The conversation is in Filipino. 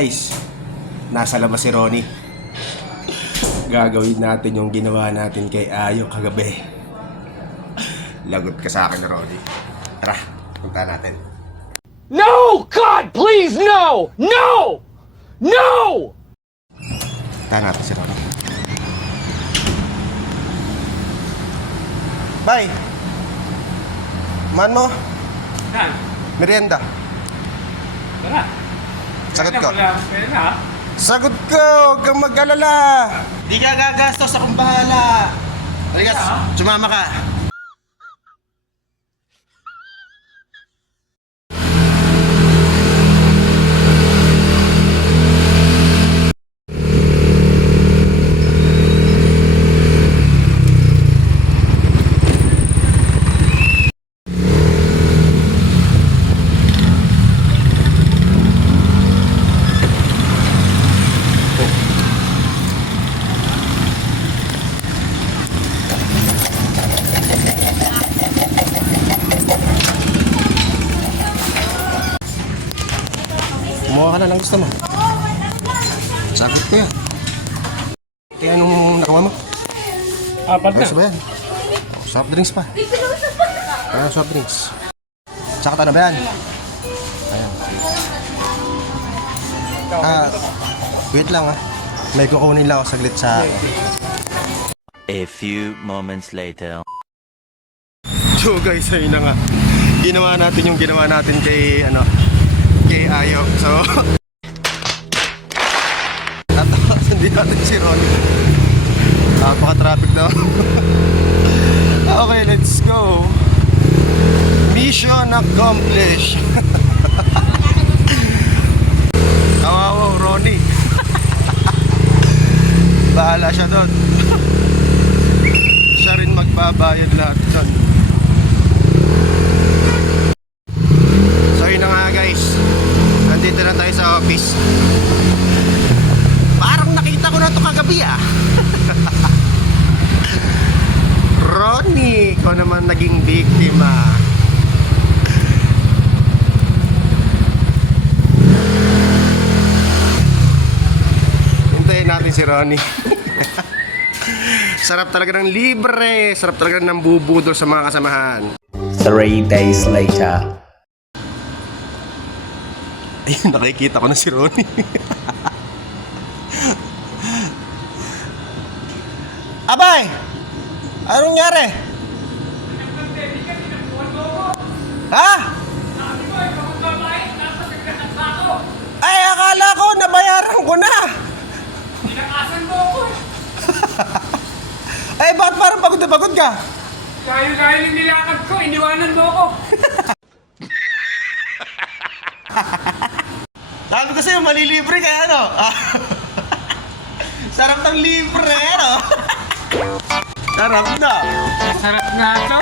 guys, nasa labas si Ronnie. Gagawin natin yung ginawa natin kay Ayo kagabi. Lagot ka sa akin, Ronnie. Tara, punta natin. No! God, please, no! No! No! Punta natin si Ronnie. Bye! Man mo, Saan? merienda. Tara. Sagot ko. Pwede na, ha? Sagot ko! Huwag kang mag-alala! Di ka gagastos, akong bahala! Halika, sumama ka! Kumuha ka na lang gusto mo. Sagot ko yan. Kaya anong nakawa mo? Apat na. Ayos ba yan? Soft drinks pa. Soft drinks. Tsaka na ba yan? Ayan. Wait lang May kukunin lang ako saglit sa... A few moments later. So guys, ayun na nga. Ginawa natin yung ginawa natin kay kay Ayo. So hindi natin si Ronnie. Napaka-traffic daw. Okay, let's go. Mission accomplished. Kawawa, Ronnie. Bahala siya doon. Siya rin magbabayad lahat doon. So yun na nga guys, nandito na tayo sa office. Parang nakita ko na ito kagabi Ronnie, ikaw naman naging biktima. Hintayin natin si Ronnie. Sarap talaga ng libre, sarap talaga ng bubudol sa mga kasamahan. 3 days later. Ayun, nakikita ko na si Ronnie. Abay! Anong nangyari? Ha? Ay, akala ko nabayaran ko na. Tinakasan mo ako. Ay, bakit parang pagod na pagod ka? Layo-layo ng nilakad ko, iniwanan mo ako. Sabi ko sa'yo, malilibre ka, Sarap ng libre, Sarap na. Sarap nga to.